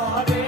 Hare